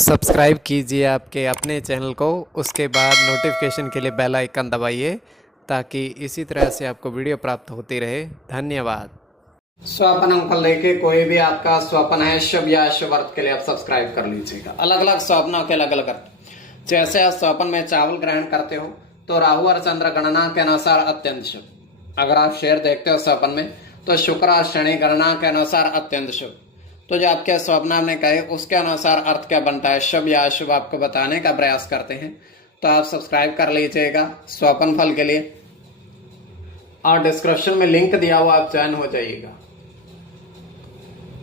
Subscribe कीजिए आपके अपने चैनल को, उसके बाद नोटिफिकेशन के लिए बेल आइकन दबाइए ताकि इसी तरह से आपको वीडियो प्राप्त होती रहे। धन्यवाद। स्वप्न को लेके कोई भी आपका स्वप्न है शुभ या अशुभ अर्थ के लिए आप सब्सक्राइब कर लीजिएगा। अलग अलग स्वप्नों के अलग अलग अर्थ। जैसे आप स्वप्न में चावल ग्रहण करते हो तो राहु और चंद्र गणना के अनुसार अत्यंत शुभ। अगर आप शेर देखते हो स्वप्न में तो शुक्र और शनि गणना के अनुसार अत्यंत शुभ। तो जो आपके स्वप्न आपने कहे उसके अनुसार अर्थ क्या बनता है, शुभ या अशुभ, आपको बताने का प्रयास करते हैं। तो आप सब्सक्राइब कर लीजिएगा स्वप्न फल के लिए, और डिस्क्रिप्शन में लिंक दिया हुआ, आप ज्वाइन हो जाइएगा।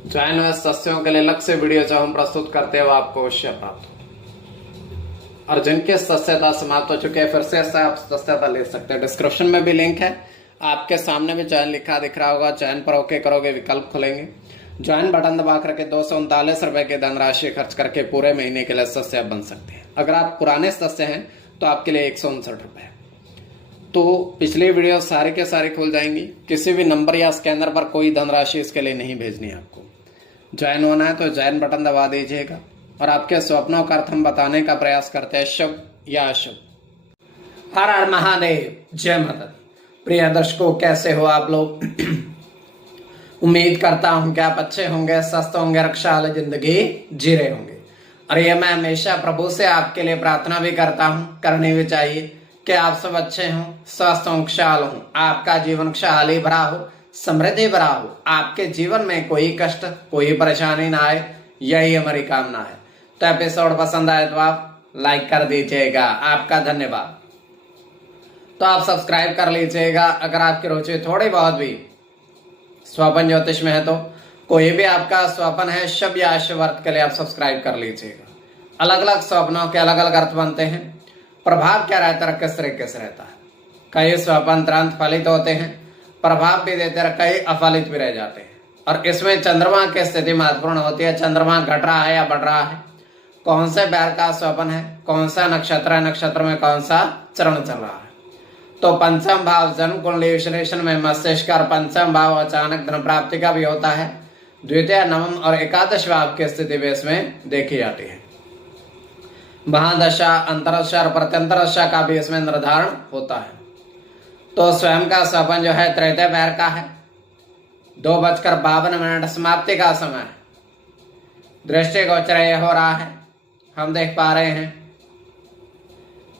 ज्वाइन हुए सदस्यों के लिए अलग से वीडियो जो हम प्रस्तुत करते हैं वो आपको अवश्य प्राप्त हो। और जिनके सदस्यता समाप्त हो चुके हैं फिर से आप सदस्यता ले सकते हैं। डिस्क्रिप्शन में भी लिंक है, आपके सामने भी ज्वाइन लिखा दिख रहा होगा। ज्वाइन पर ओके करोगे, विकल्प खुलेंगे। ज्वाइन बटन दबा करके 239 रुपए की धनराशि खर्च करके पूरे महीने के लिए सदस्य बन सकते हैं। अगर आप पुराने सदस्य हैं तो आपके लिए 159 रुपए। तो पिछली वीडियो सारे के सारे खुल जाएंगी। किसी भी नंबर या स्कैनर पर कोई धनराशि इसके लिए नहीं भेजनी है आपको। ज्वाइन होना है तो ज्वाइन बटन दबा दीजिएगा, और आपके स्वप्नों का अर्थ हम बताने का प्रयास करते हैं, शुभ या अशुभ। हर हर महादेव, जय माता। प्रिय दर्शकों, कैसे हो आप लोग? उम्मीद करता हूं कि आप अच्छे होंगे, स्वस्थ होंगे, रक्षा वाली जिंदगी जी रहे होंगे। और ये मैं हमेशा प्रभु से आपके लिए प्रार्थना भी करता हूं, करनी भी चाहिए, कि आप सब अच्छे हों, स्वस्थ हों, खुशहाल हों, आपका जीवन खुशहाली भरा हो, समृद्धि भरा हो, आपके जीवन में कोई कष्ट कोई परेशानी ना आए, यही हमारी कामना है। तो एपिसोड पसंद आए तो आप लाइक कर दीजिएगा, आपका धन्यवाद। तो आप सब्सक्राइब कर लीजिएगा अगर आपकी रुचि थोड़ी बहुत भी स्वप्न ज्योतिष में है। तो कोई भी आपका स्वप्न है शुभ या अशुभ अर्थ के लिए आप सब्सक्राइब कर लीजिएगा। अलग अलग स्वप्नों के अलग अलग अर्थ बनते हैं। प्रभाव क्या रहता है, किस तरीके से रहता है? कई स्वप्न तुरंत फलित होते हैं, प्रभाव भी देते हैं, कई अफलित भी रह जाते हैं। और इसमें चंद्रमा की स्थिति महत्वपूर्ण होती है। चंद्रमा घट रहा है या बढ़ रहा है, कौन से बैर का स्वप्न है, कौन सा नक्षत्र है, नक्षत्र में कौन सा चरण चल रहा है। तो पंचम भाव जन्म कुंडली विश्लेषण में मस्तिष्क और पंचम भाव अचानक धन प्राप्ति का भी होता है। द्वितीय, नवम और एकादश भाव की स्थिति भी इसमें देखी जाती है। महादशा, अंतरदशा और प्रत्यंतरदशा का भी इसमें निर्धारण होता है। तो स्वयं का स्वप्न जो है तृतीय पैर का है। 2:52 समाप्ति का समय है। दृष्टि गोचर यह हो रहा है, हम देख पा रहे हैं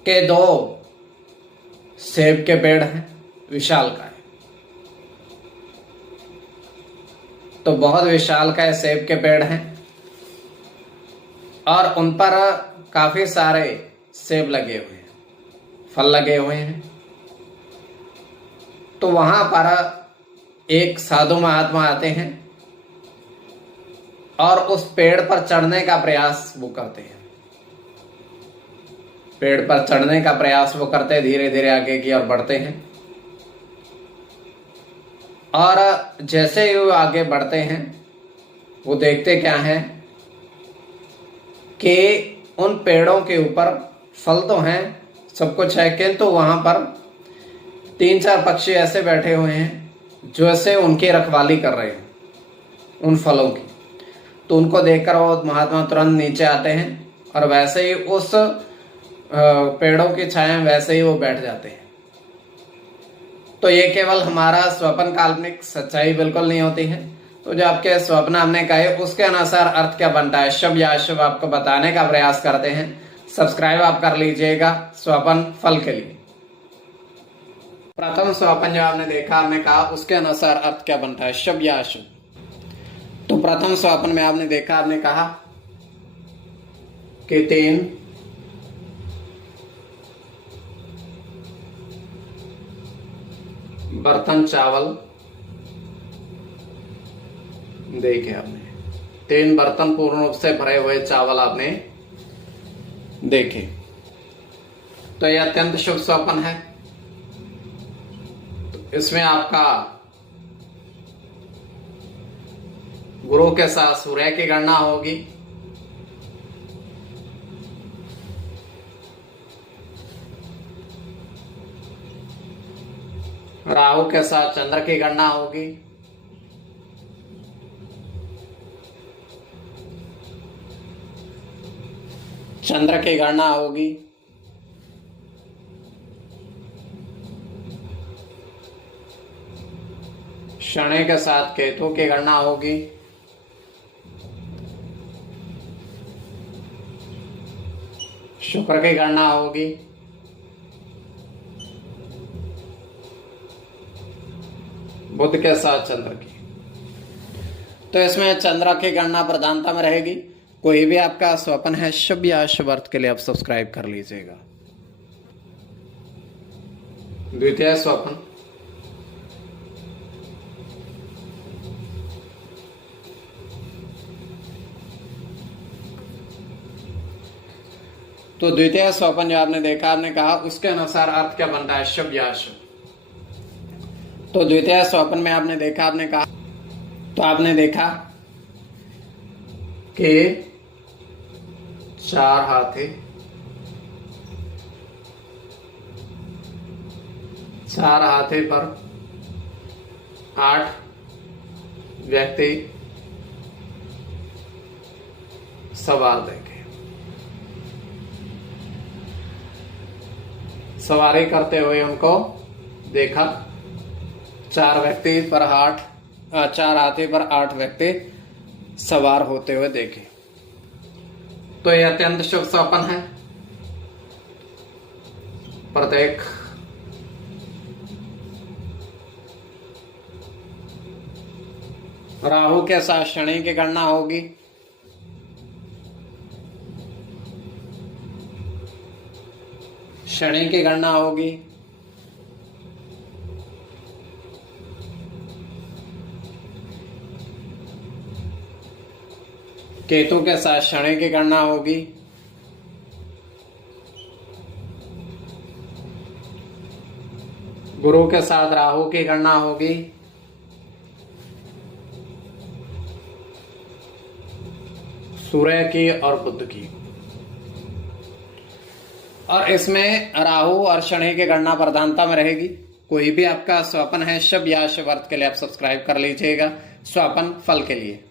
कि 2 सेब के पेड़ हैं, विशालकाय। तो बहुत विशालकाय सेब के पेड़ हैं और उन पर काफी सारे सेब लगे हुए हैं, फल लगे हुए हैं। तो वहां पर एक साधु महात्मा आते हैं और उस पेड़ पर चढ़ने का प्रयास वो करते हैं। पेड़ पर चढ़ने का प्रयास वो करते हैं, धीरे धीरे आगे की ओर बढ़ते हैं। और जैसे ही वो आगे बढ़ते हैं वो देखते क्या है कि उन पेड़ों के ऊपर फल तो हैं, सब कुछ है, किंतु वहां पर 3-4 पक्षी ऐसे बैठे हुए हैं जो ऐसे उनकी रखवाली कर रहे हैं उन फलों की। तो उनको देखकर वो महात्मा तुरंत नीचे आते हैं और वैसे ही उस पेड़ों की छाया वैसे ही वो बैठ जाते हैं। तो ये केवल हमारा स्वप्न काल्पनिक, सच्चाई बिल्कुल नहीं होती है। तो जो आपके स्वप्न हमने कहे उसके अनुसार अर्थ क्या बनता है, शुभ या अशुभ, आपको बताने का प्रयास करते हैं। सब्सक्राइब आप कर लीजिएगा स्वप्न फल के लिए। प्रथम स्वप्न जो आपने देखा, हमने कहा उसके अनुसार अर्थ क्या बनता है, शुभ या अशुभ। तो प्रथम स्वप्न में आपने देखा, आपने कहा कि 3 बर्तन चावल देखे आपने, 3 बर्तन पूर्ण रूप से भरे हुए चावल आपने देखे। तो यह अत्यंत शुभ स्वप्न है। तो इसमें आपका गुरु के साथ सूर्य की गणना होगी। राहु के साथ चंद्र की गणना होगी। चंद्र की गणना होगी। शनि के साथ केतु की गणना होगी। शुक्र की गणना होगी। बुध के साथ चंद्र की। तो इसमें चंद्र की गणना प्रधानता में रहेगी। कोई भी आपका स्वप्न है शुभ या अशुभ अर्थ के लिए आप सब्सक्राइब कर लीजिएगा। द्वितीय स्वप्न, तो द्वितीय स्वप्न जो आपने देखा, आपने कहा उसके अनुसार अर्थ क्या बनता है, शुभ या अशुभ। तो द्वितीय स्वप्न में आपने देखा, आपने कहा, तो आपने देखा कि 4 हाथी, 4 हाथी पर 8 व्यक्ति सवार देखे। सवारी करते हुए उनको देखा। 4 व्यक्ति पर 4 हाथी पर 8 व्यक्ति सवार होते हुए देखे। तो यह अत्यंत शुभ स्वप्न है। प्रत्येक राहु के साथ शनि की गणना होगी। शनि की गणना होगी। केतु के साथ शनि की गणना होगी। गुरु के साथ राहु की गणना होगी। सूर्य की और बुध की। और इसमें राहु और शनि की गणना प्रधानता में रहेगी। कोई भी आपका स्वप्न है शुभ या अशुभ अर्थ के लिए आप सब्सक्राइब कर लीजिएगा स्वप्न फल के लिए।